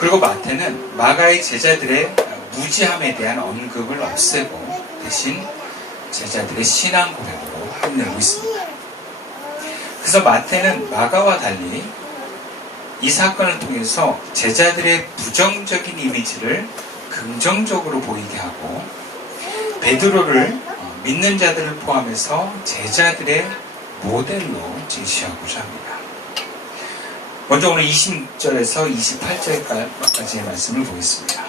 그리고 마태는 마가의 제자들의 무지함에 대한 언급을 없애고 대신 제자들의 신앙 고백으로 끝내고 있습니다. 그래서 마태는 마가와 달리 이 사건을 통해서 제자들의 부정적인 이미지를 긍정적으로 보이게 하고 베드로를 믿는 자들을 포함해서 제자들의 모델로 제시하고자 합니다. 먼저 오늘 20절에서 28절까지의 말씀을 보겠습니다.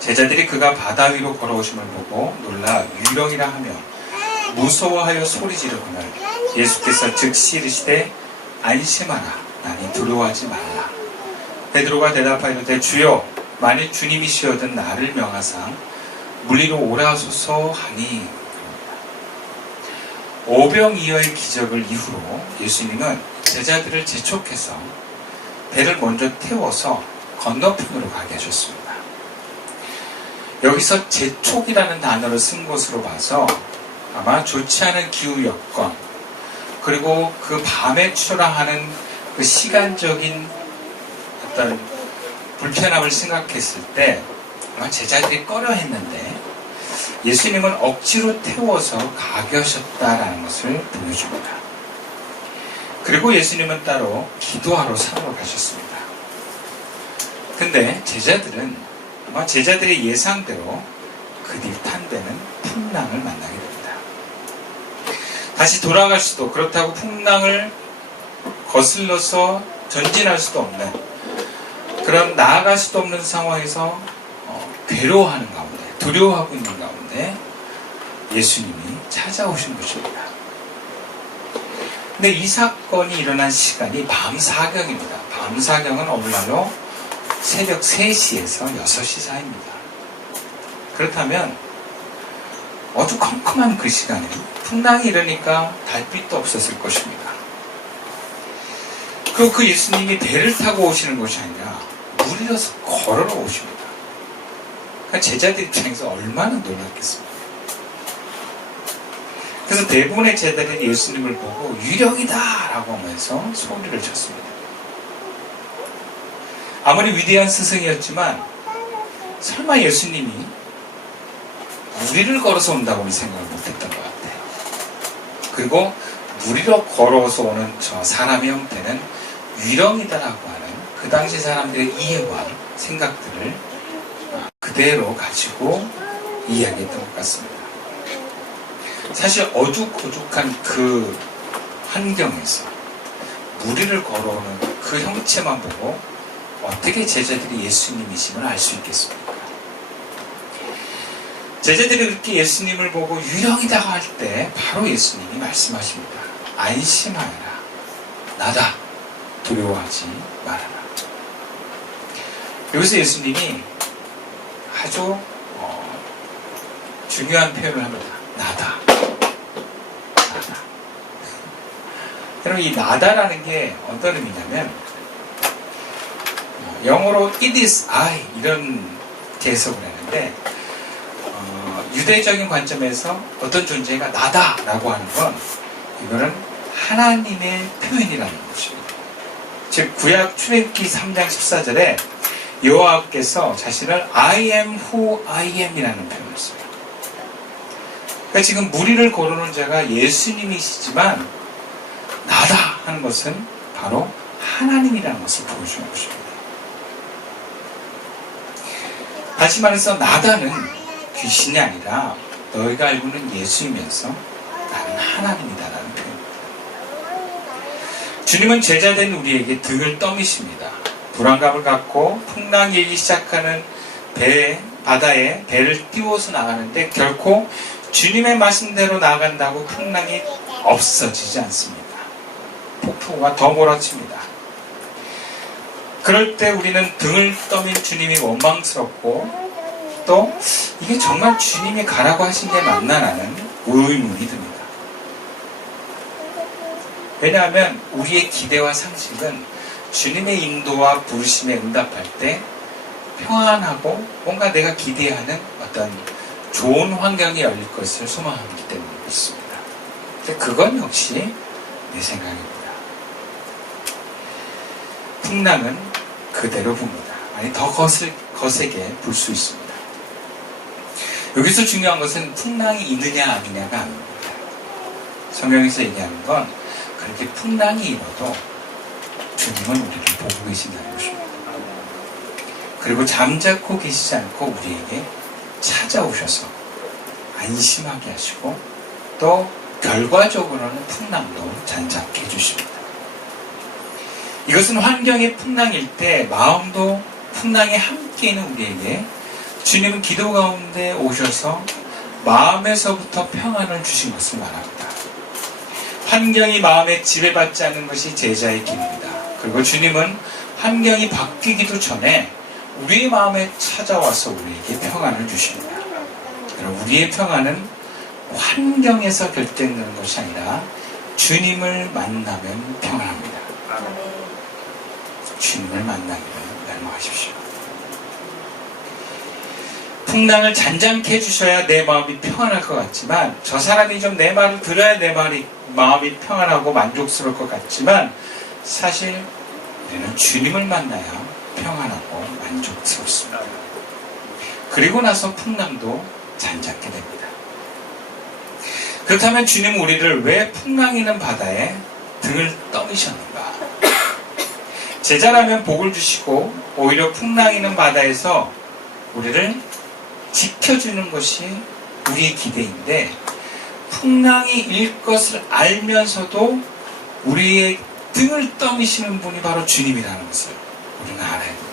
제자들이 그가 바다 위로 걸어오심을 보고 놀라 유령이라 하며 무서워하여 소리 지르거늘 예수께서 즉시 이르시되 안심하라 나니 두려워하지 말라. 베드로가 대답하이르되 주여 만일 주님이시여든 나를 명하사 물리로 오라소서 하니. 오병이어의 기적을 이후로 예수님은 제자들을 재촉해서 배를 먼저 태워서 건너편으로 가게 하셨습니다. 여기서 재촉이라는 단어를 쓴 것으로 봐서 아마 좋지 않은 기후 여건 그리고 그 밤에 출항하는 그 시간적인 어떤 불편함을 생각했을 때 아마 제자들이 꺼려 했는데 예수님은 억지로 태워서 가게 하셨다라는 것을 보여줍니다. 그리고 예수님은 따로 기도하러 산으로 가셨습니다. 근데 제자들은 아마 제자들의 예상대로 그 뒤 탄 배는 풍랑을 만나게 됩니다. 다시 돌아갈 수도 그렇다고 풍랑을 거슬러서 전진할 수도 없는 그런 나아갈 수도 없는 상황에서 괴로워하는 가운데 두려워하고 있는 가운데 예수님이 찾아오신 것입니다. 근데 이 사건이 일어난 시간이 밤사경입니다. 밤사경은 오늘날로 새벽 3시에서 6시 사이입니다. 그렇다면 어두컴컴한 그 시간에 풍랑이 일으니까 달빛도 없었을 것입니다. 그리고 그 예수님이 배를 타고 오시는 것이 아니라 물이 어서 걸어 오십니다. 그러니까 제자들 입장에서 얼마나 놀랐겠습니까? 그래서 대부분의 제자들이 예수님을 보고 유령이다 라고 하면서 소리를 쳤습니다. 아무리 위대한 스승이었지만 설마 예수님이 무리를 걸어서 온다고는 생각을 못했던 것 같아요. 그리고 무리로 걸어서 오는 저 사람의 형태는 유령이다라고 하는 그 당시 사람들의 이해와 생각들을 그대로 가지고 이야기했던 것 같습니다. 사실 어둑어둑한 그 환경에서 무리를 걸어오는 그 형체만 보고 어떻게 제자들이 예수님이심을 알 수 있겠습니까? 제자들이 그렇게 예수님을 보고 유령이다 할 때 바로 예수님이 말씀하십니다. 안심하여라. 나다. 두려워하지 말아라. 여기서 예수님이 아주 중요한 표현을 합니다. 나다. 나다. 여러분 이 나다라는 게 어떤 의미냐면 영어로 it is I 이런 해석을 하는데 유대적인 관점에서 어떤 존재가 나다라고 하는 건 이거는 하나님의 표현이라는 것입니다. 즉 구약 출애굽기 3장 14절에 여호와께서 자신을 I am who I am 이라는 표현을 써요. 그러니까 지금 무리를 거르는 자가 예수님이시지만 나다 하는 것은 바로 하나님이라는 것을 보여주는 것입니다. 다시 말해서 나다는 귀신이 아니라 너희가 알고 있는 예수이면서 나는 하나님이다라는 표현입니다. 주님은 제자된 우리에게 등을 떠미십니다. 불안감을 갖고 풍랑이 일기 시작하는 바다에 배를 띄워서 나가는데 결코 주님의 말씀대로 나간다고 풍랑이 없어지지 않습니다. 폭풍우가 더 몰아칩니다. 그럴 때 우리는 등을 떠민 주님이 원망스럽고 또 이게 정말 주님이 가라고 하신 게 맞나라는 의문이 듭니다. 왜냐하면 우리의 기대와 상식은 주님의 인도와 부르심에 응답할 때 평안하고 뭔가 내가 기대하는 어떤 좋은 환경이 열릴 것을 소망하기 때문에 그렇습니다. 근데 그건 역시 내 생각입니다. 풍랑은 그대로 붑니다. 아니 더 거세게 불 수 있습니다. 여기서 중요한 것은 풍랑이 있느냐 아니냐가 아닙니다. 성경에서 얘기하는 건 그렇게 풍랑이 일어도 주님은 우리를 보고 계신다는 것입니다. 그리고 잠자코 계시지 않고 우리에게 찾아오셔서 안심하게 하시고 또 결과적으로는 풍랑도 잔잔케 해주십니다. 이것은 환경의 풍랑일 때 마음도 풍랑에 함께 있는 우리에게 주님은 기도 가운데 오셔서 마음에서부터 평안을 주신 것을 말합니다. 환경이 마음에 지배받지 않는 것이 제자의 길입니다. 그리고 주님은 환경이 바뀌기도 전에 우리의 마음에 찾아와서 우리에게 평안을 주십니다. 그럼 우리의 평안은 환경에서 결정되는 것이 아니라 주님을 만나면 평안합니다. 주님을 만나기를 열망하십시오. 풍랑을 잔잔케 해주셔야 내 마음이 평안할 것 같지만 저 사람이 좀 내 말을 들어야 내 마음이 평안하고 만족스러울 것 같지만 사실 우리는 주님을 만나야 평안하고 만족스럽습니다. 그리고 나서 풍랑도 잔잔케 됩니다. 그렇다면 주님은 우리를 왜 풍랑이는 바다에 등을 떠미셨는가? 제자라면 복을 주시고 오히려 풍랑이는 바다에서 우리를 지켜주는 것이 우리의 기대인데 풍랑이 일 것을 알면서도 우리의 등을 떠미시는 분이 바로 주님이라는 것을 우리는 알아야 됩니다.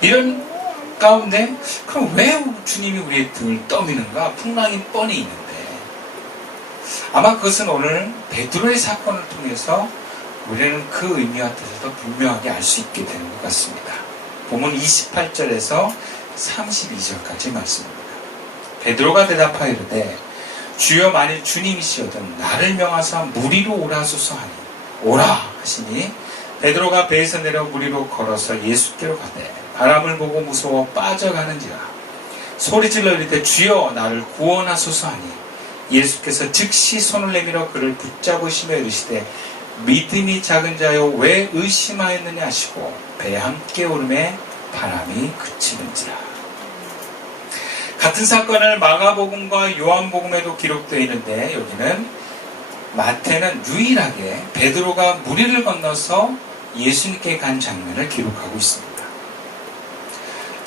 이런 가운데 그럼 왜 주님이 우리의 등을 떠미는가? 풍랑이 뻔히 있는데 아마 그것은 오늘 베드로의 사건을 통해서 우리는 그 의미와 뜻을 더 분명하게 알 수 있게 되는 것 같습니다. 본문 28절에서 32절까지 말씀입니다. 베드로가 대답하여 이르되 주여 만일 주님이시거든 나를 명하사 무리로 오라 하소서 하니 오라 하시니 베드로가 배에서 내려 무리로 걸어서 예수께로 가되 바람을 보고 무서워 빠져가는지라 소리질러 이르되 주여 나를 구원하소서 하니 예수께서 즉시 손을 내밀어 그를 붙잡으시며 이르시되 믿음이 작은 자여 왜 의심하였느냐 하시고 배에 함께 오름에 바람이 그치는지라. 같은 사건을 마가복음과 요한복음에도 기록되어 있는데 여기는 마태는 유일하게 베드로가 무리를 건너서 예수님께 간 장면을 기록하고 있습니다.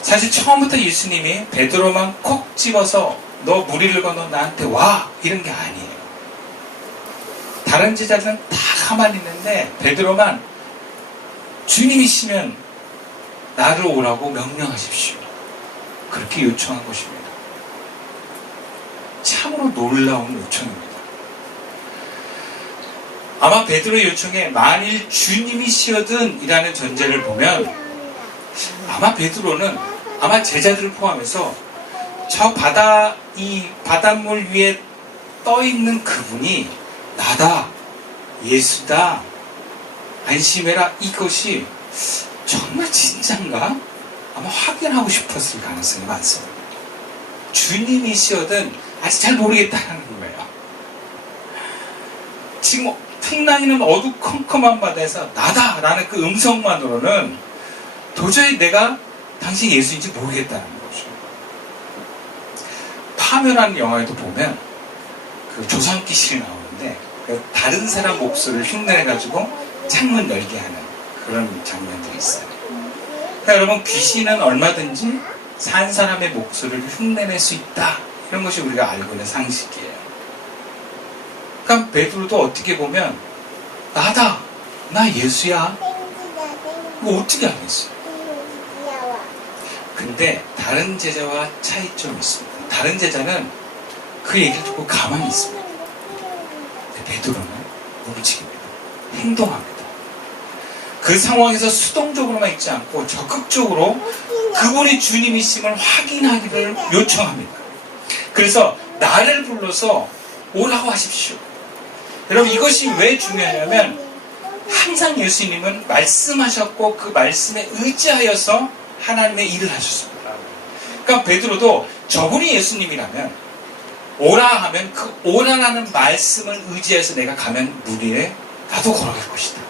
사실 처음부터 예수님이 베드로만 콕 집어서 너 무리를 건너 나한테 와 이런 게 아니에요. 다른 제자들은 다 가만히 있는데 베드로만 주님이시면 나를 오라고 명령하십시오. 그렇게 요청한 것입니다. 참으로 놀라운 요청입니다. 아마 베드로의 요청에 만일 주님이시여든 이라는 전제를 보면 아마 베드로는 아마 제자들을 포함해서 저 이 바닷물 위에 떠있는 그분이 나다, 예수다, 안심해라 이것이 정말 진짠가? 아마 확인하고 싶었을 가능성이 많습니다. 주님이시여든 아직 잘 모르겠다는 거예요. 지금 풍랑이는 어두컴컴한 바다에서 나다라는 그 음성만으로는 도저히 내가 당신 예수인지 모르겠다는 거죠. 파묘라는 영화에도 보면 그 조상귀신이 나오는데 다른 사람 목소리를 흉내내가지고 창문 열게 하는 그런 장면들이 있어요. 그러니까 여러분 귀신은 얼마든지 산 사람의 목소리를 흉내낼 수 있다. 이런 것이 우리가 알고 있는 상식이에요. 그러니까 베드로도 어떻게 보면 나다. 나 예수야. 뭐 어떻게 알겠어? 근데 다른 제자와 차이점이 있습니다. 다른 제자는 그 얘기를 듣고 가만히 있습니다. 베드로는 움직입니다. 행동합니다. 그 상황에서 수동적으로만 있지 않고 적극적으로 그분이 주님이심을 확인하기를 요청합니다. 그래서 나를 불러서 오라고 하십시오. 여러분 이것이 왜 중요하냐면 항상 예수님은 말씀하셨고 그 말씀에 의지하여서 하나님의 일을 하셨습니다. 그러니까 베드로도 저분이 예수님이라면 오라 하면 그 오라라는 말씀을 의지해서 내가 가면 물 위에 나도 걸어갈 것이다.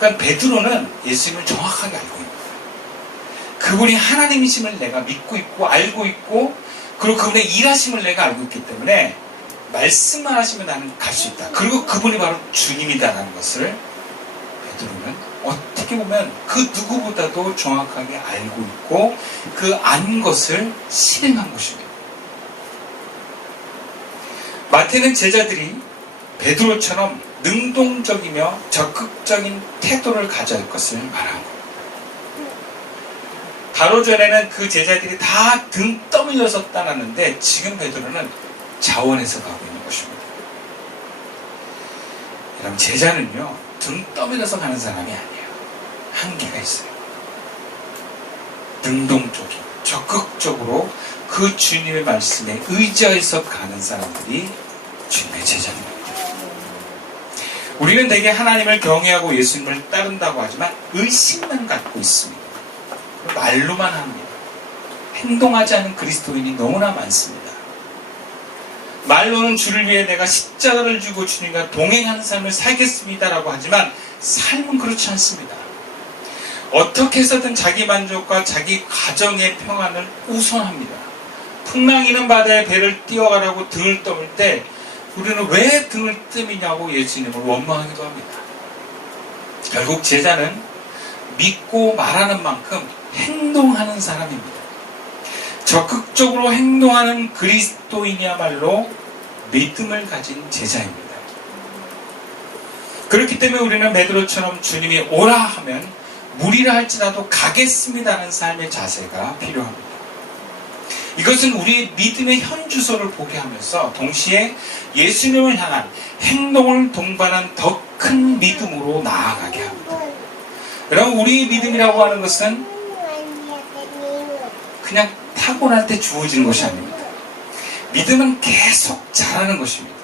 그러니까 베드로는 예수님을 정확하게 알고 있는 거예요. 그분이 하나님이심을 내가 믿고 있고 알고 있고 그리고 그분의 일하심을 내가 알고 있기 때문에 말씀만 하시면 나는 갈 수 있다. 그리고 그분이 바로 주님이다라는 것을 베드로는 어떻게 보면 그 누구보다도 정확하게 알고 있고 그 안 것을 실행한 것입니다. 마태는 제자들이 베드로처럼 능동적이며 적극적인 태도를 가져야 할 것을 말한 거예요. 바로 전에는 그 제자들이 다 등 떠밀려서 떠났는데 지금 베드로는 자원해서 가고 있는 것입니다. 여러분, 제자는요 등 떠밀려서 가는 사람이 아니에요. 한계가 있어요. 능동적이고 적극적으로 그 주님의 말씀에 의지해서 가는 사람들이 주님의 제자입니다. 우리는 대개 하나님을 경외하고 예수님을 따른다고 하지만 의심만 갖고 있습니다. 말로만 합니다. 행동하지 않은 그리스도인이 너무나 많습니다. 말로는 주를 위해 내가 십자가를 지고 주님과 동행하는 삶을 살겠습니다라고 하지만 삶은 그렇지 않습니다. 어떻게 해서든 자기 만족과 자기 가정의 평안을 우선합니다. 풍랑이는 바다에 배를 띄워가라고 등을 떠밀 때 우리는 왜 등을 뜨미냐고 예수님을 원망하기도 합니다. 결국 제자는 믿고 말하는 만큼 행동하는 사람입니다. 적극적으로 행동하는 그리스도인이야말로 믿음을 가진 제자입니다. 그렇기 때문에 우리는 베드로처럼 주님이 오라 하면 무리라 할지라도 가겠습니다는 삶의 자세가 필요합니다. 이것은 우리의 믿음의 현주소를 보게 하면서 동시에 예수님을 향한 행동을 동반한 더 큰 믿음으로 나아가게 합니다. 여러분, 우리의 믿음이라고 하는 것은 그냥 타고날 때 주어지는 것이 아닙니다. 믿음은 계속 자라는 것입니다.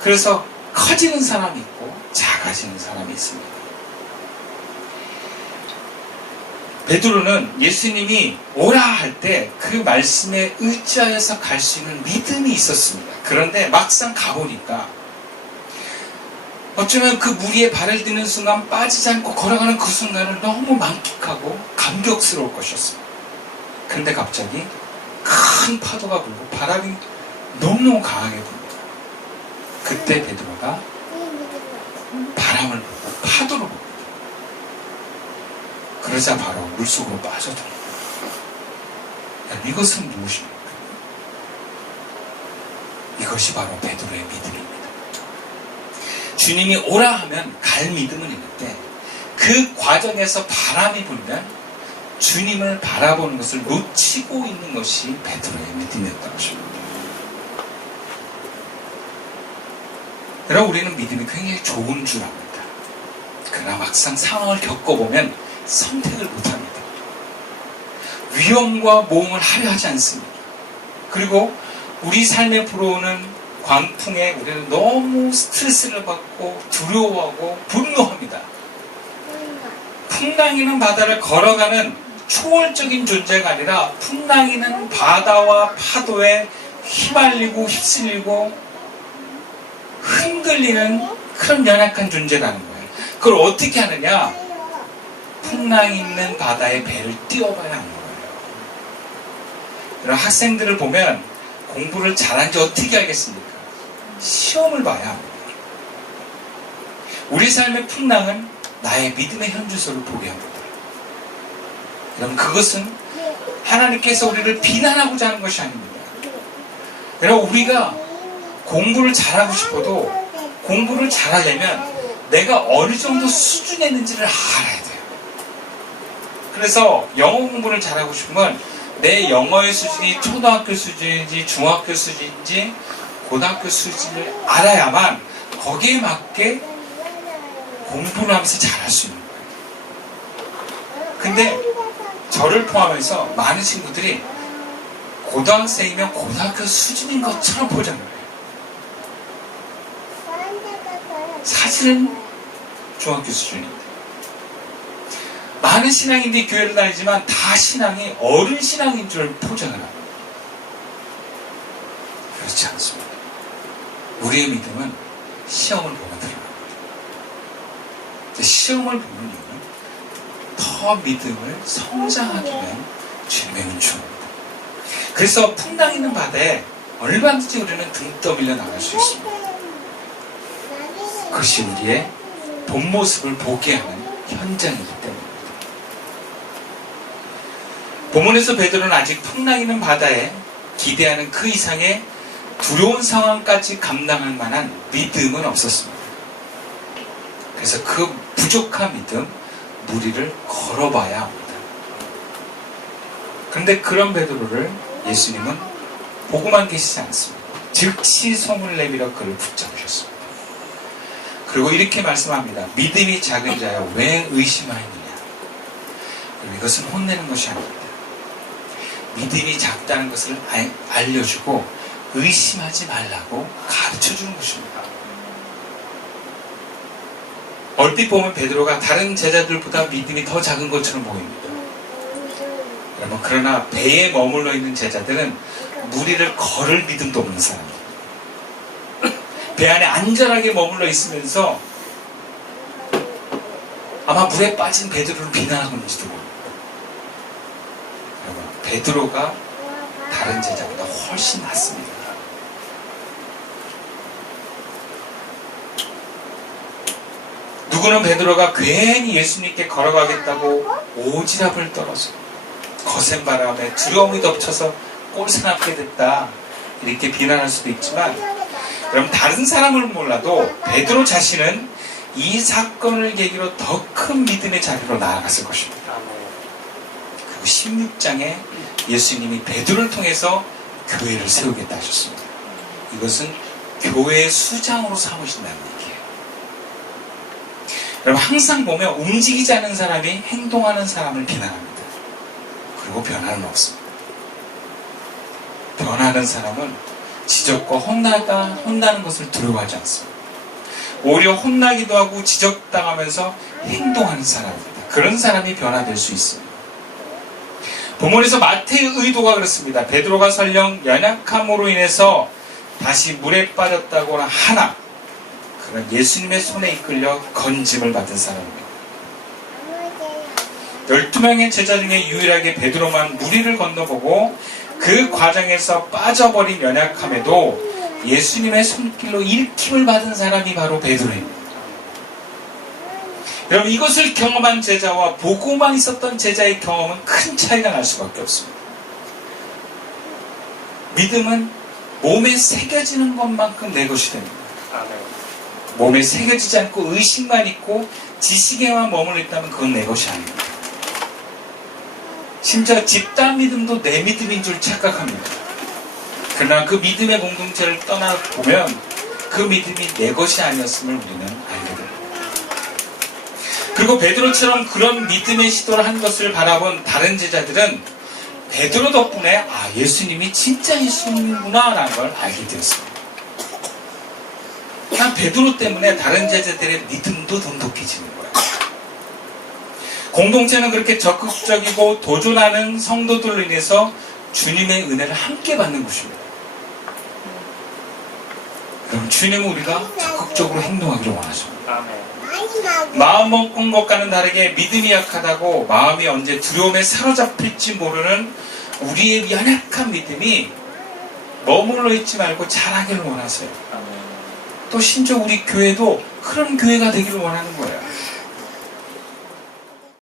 그래서 커지는 사람이 있고 작아지는 사람이 있습니다. 베드로는 예수님이 오라 할 때 그 말씀에 의지하여서 갈 수 있는 믿음이 있었습니다. 그런데 막상 가보니까 어쩌면 그 무리에 발을 디는 순간 빠지지 않고 걸어가는 그 순간을 너무 만끽하고 감격스러울 것이었습니다. 그런데 갑자기 큰 파도가 불고 바람이 너무너무 강하게 불니다. 그때 베드로가 바람을 보고 파도를 봅니다. 그러자 바로 물속으로 빠져듭니다. 이것은 무엇입니까? 이것이 바로 베드로의 믿음입니다. 주님이 오라 하면 갈 믿음은 있는데 그 과정에서 바람이 불면 주님을 바라보는 것을 놓치고 있는 것이 베드로의 믿음이었던 것입니다. 여러분, 우리는 믿음이 굉장히 좋은 줄 압니다. 그러나 막상 상황을 겪어보면 선택을 못합니다. 위험과 모험을 하려 하지 않습니다. 그리고 우리 삶에 불어오는 광풍에 우리는 너무 스트레스를 받고 두려워하고 분노합니다. 풍랑이는 바다를 걸어가는 초월적인 존재가 아니라 풍랑이는 바다와 파도에 휘말리고 휩쓸리고 흔들리는 그런 연약한 존재라는 거예요. 그걸 어떻게 하느냐? 풍랑이 있는 바다에 배를 띄워봐야 하는 거예요. 이런 학생들을 보면 공부를 잘한지 어떻게 알겠습니까? 시험을 봐야 합니다. 우리 삶의 풍랑은 나의 믿음의 현주소를 보게 합니다. 여러분, 그것은 하나님께서 우리를 비난하고자 하는 것이 아닙니다. 여러분, 우리가 공부를 잘하고 싶어도 공부를 잘하려면 내가 어느 정도 수준에 있는지를 알아야 돼요. 그래서 영어 공부를 잘하고 싶으면 내 영어의 수준이 초등학교 수준인지 중학교 수준인지 고등학교 수준을 알아야만 거기에 맞게 공부를 하면서 잘할 수 있는 거예요. 근데 저를 포함해서 많은 친구들이 고등학생이면 고등학교 수준인 것처럼 포장을 해요. 사실은 중학교 수준입니다. 많은 신앙인들이 교회를 다니지만 다 신앙이 어른 신앙인 줄 포장을 합니다. 그렇지 않습니다. 우리의 믿음은 시험을 보면 드러납니다. 시험을 보는 이유는 더 믿음을 성장하기 위한 주님의 은총입니다. 그래서 풍랑 있는 바다에 얼마든지 우리는 등 떠밀려 나갈 수 있습니다. 그것이 우리의 본 모습을 보게 하는 현장이기 때문입니다. 본문에서 베드로는 아직 풍랑 있는 바다에 기대하는 그 이상의 두려운 상황까지 감당할 만한 믿음은 없었습니다. 그래서 그 부족한 믿음, 무리를 걸어봐야 합니다. 그런데 그런 베드로를 예수님은 보고만 계시지 않습니다. 즉시 손을 내밀어 그를 붙잡으셨습니다. 그리고 이렇게 말씀합니다. 믿음이 작은 자여 왜 의심하느냐. 이것은 혼내는 것이 아닙니다. 믿음이 작다는 것을 알려주고 의심하지 말라고 가르쳐주는 것입니다. 얼핏 보면 베드로가 다른 제자들보다 믿음이 더 작은 것처럼 보입니다. 여러분, 그러나 배에 머물러 있는 제자들은 무리를 걸을 믿음도 없는 사람입니다. 배 안에 안전하게 머물러 있으면서 아마 물에 빠진 베드로를 비난하고 있는지도 모릅니다. 여러분, 베드로가 다른 제자보다 훨씬 낫습니다. 누구는 베드로가 괜히 예수님께 걸어가겠다고 오지랖을 떨어서 거센 바람에 두려움이 덮쳐서 꼴사납게 됐다 이렇게 비난할 수도 있지만, 그럼 다른 사람을 몰라도 베드로 자신은 이 사건을 계기로 더 큰 믿음의 자리로 나아갔을 것입니다. 그리고 16장에 예수님이 베드로를 통해서 교회를 세우겠다 하셨습니다. 이것은 교회의 수장으로 삼으신다는 얘기예요. 여러분, 항상 보면 움직이지 않는 사람이 행동하는 사람을 비난합니다. 그리고 변화는 없습니다. 변화하는 사람은 지적과 혼나는 것을 두려워하지 않습니다. 오히려 혼나기도 하고 지적당하면서 행동하는 사람입니다. 그런 사람이 변화될 수 있습니다. 본문에서 마태의 의도가 그렇습니다. 베드로가 설령 연약함으로 인해서 다시 물에 빠졌다고는 하나, 그는 예수님의 손에 이끌려 건짐을 받은 사람입니다. 12명의 제자 중에 유일하게 베드로만 무리를 건너보고 그 과정에서 빠져버린 연약함에도 예수님의 손길로 일으킴을 받은 사람이 바로 베드로입니다. 여러분, 이것을 경험한 제자와 보고만 있었던 제자의 경험은 큰 차이가 날 수밖에 없습니다. 믿음은 몸에 새겨지는 것만큼 내 것이 됩니다. 몸에 새겨지지 않고 의식만 있고 지식에만 머물러 있다면 그건 내 것이 아닙니다. 심지어 집단 믿음도 내 믿음인 줄 착각합니다. 그러나 그 믿음의 공동체를 떠나보면 그 믿음이 내 것이 아니었음을 우리는 알게 됩니다. 그리고 베드로처럼 그런 믿음의 시도를 한 것을 바라본 다른 제자들은 베드로 덕분에 예수님이 진짜 예수님이구나 라는 걸 알게 되었습니다. 베드로 때문에 다른 제자들의 믿음도 돈독해지는 거예요. 공동체는 그렇게 적극적이고 도전하는 성도들로 인해서 주님의 은혜를 함께 받는 것입니다. 그럼 주님은 우리가 적극적으로 행동하기를 원하십니다. 마음 먹은 것과는 다르게 믿음이 약하다고 마음이 언제 두려움에 사로잡힐지 모르는 우리의 연약한 믿음이 머물러 있지 말고 자라기를 원하세요. 또 심지어 우리 교회도 그런 교회가 되기를 원하는 거예요.